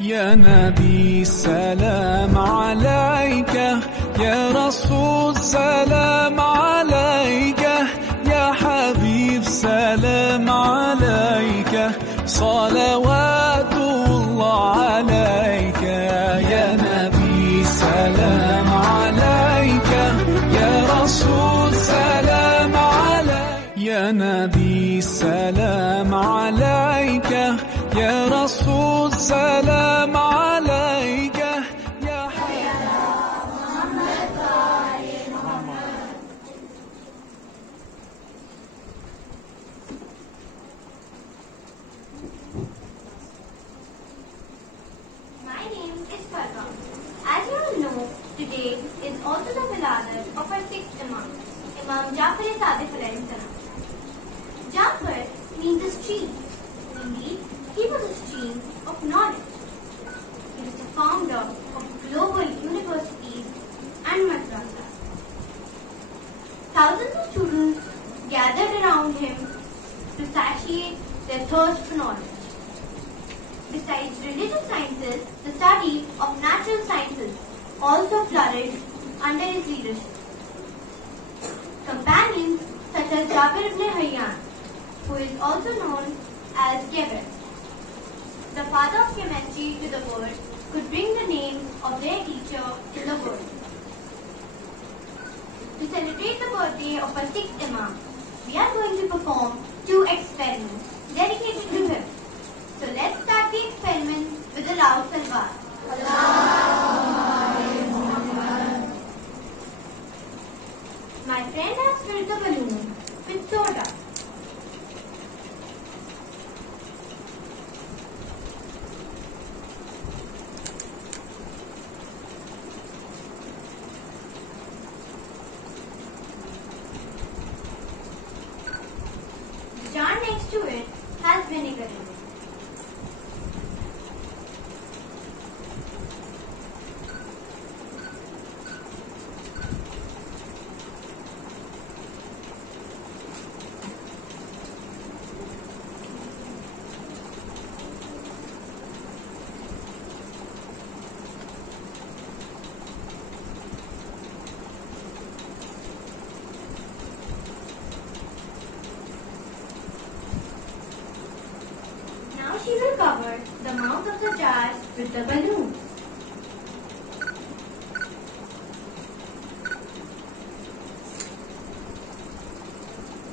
يا نبي سلام عليك، يا رسول سلام عليك، يا حبيب سلام عليك، صلوات الله عليك. يا نبي سلام عليك، يا رسول سلام عليك، يا نبي سلام عليك، يا رسول سلام عليك، يا محمد محمد. My name is Farha. As you all know, today is also the Wiladat of our 6th Imam, Imam Jafar-e-Sadiq alayhi salam. Jafar means a stream. Indeed, he was a stream of knowledge. He was the founder of global universities and madrasas. Thousands of students gathered around him to satiate their thirst for knowledge. Besides religious sciences, the study of natural sciences also flourished under his leadership. Companions such as Jabir ibn Hayyan, who is also known as Geber, the father of chemistry to the world, could bring the name of their teacher to the world. To celebrate the birthday of our 6th Imam, we are going to perform 2 experiments dedicated to him. So let's start the experiment with a loud salawat. My friend has filled the balloon with soda. The jar next to it has vinegar in it. She will cover the mouth of the jar with the balloon.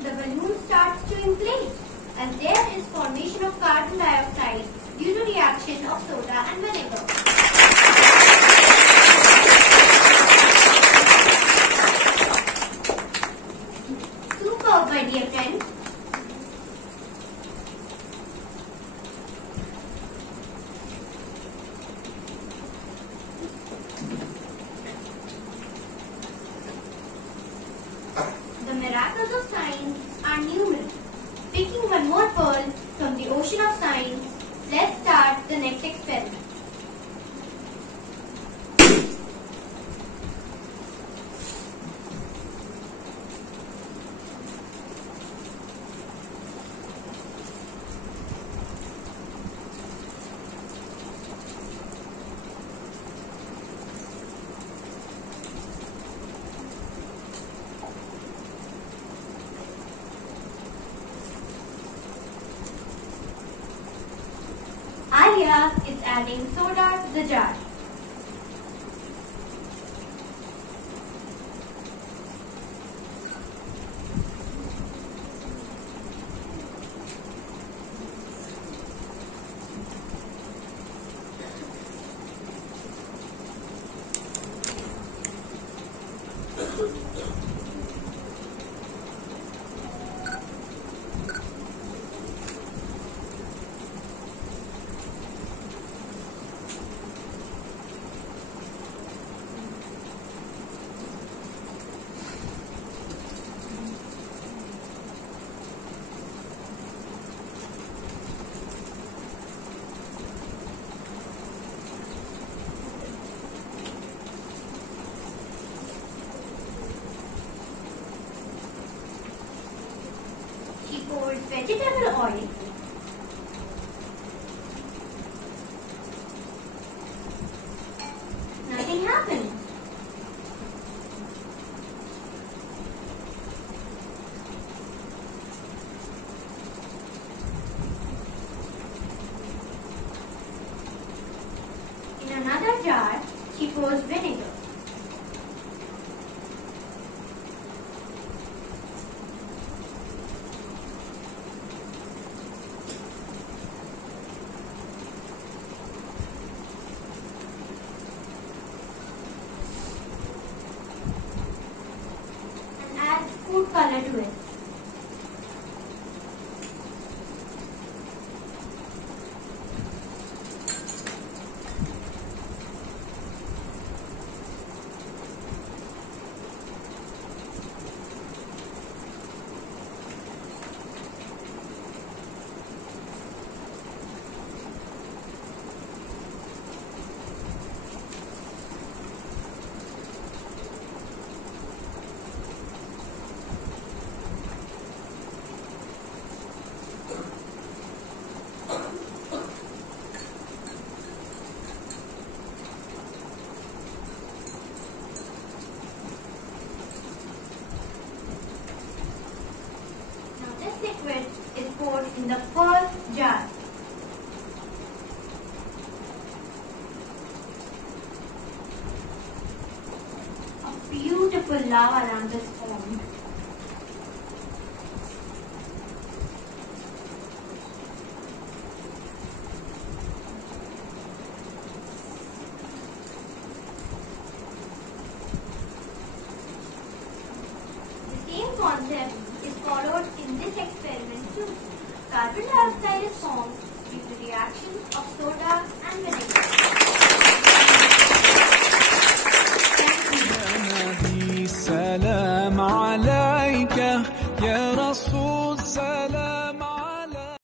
The balloon starts to inflate as there is formation of carbon dioxide due to reaction of soda and vinegar. Superb, my dear friend. The miracles of science are numerous. Picking one more pearl from the ocean of science, let's start the next experiment. Alia is adding soda to the jar. another jar, she pours vinegar. And adds food color to it. Liquid is poured in the first jar. A beautiful lava lamp is formed. The same concept is followed in this experiment too. Carbon dioxide is formed due to reactions of soda and vinegar. يا نبي سلام عليك يا رسول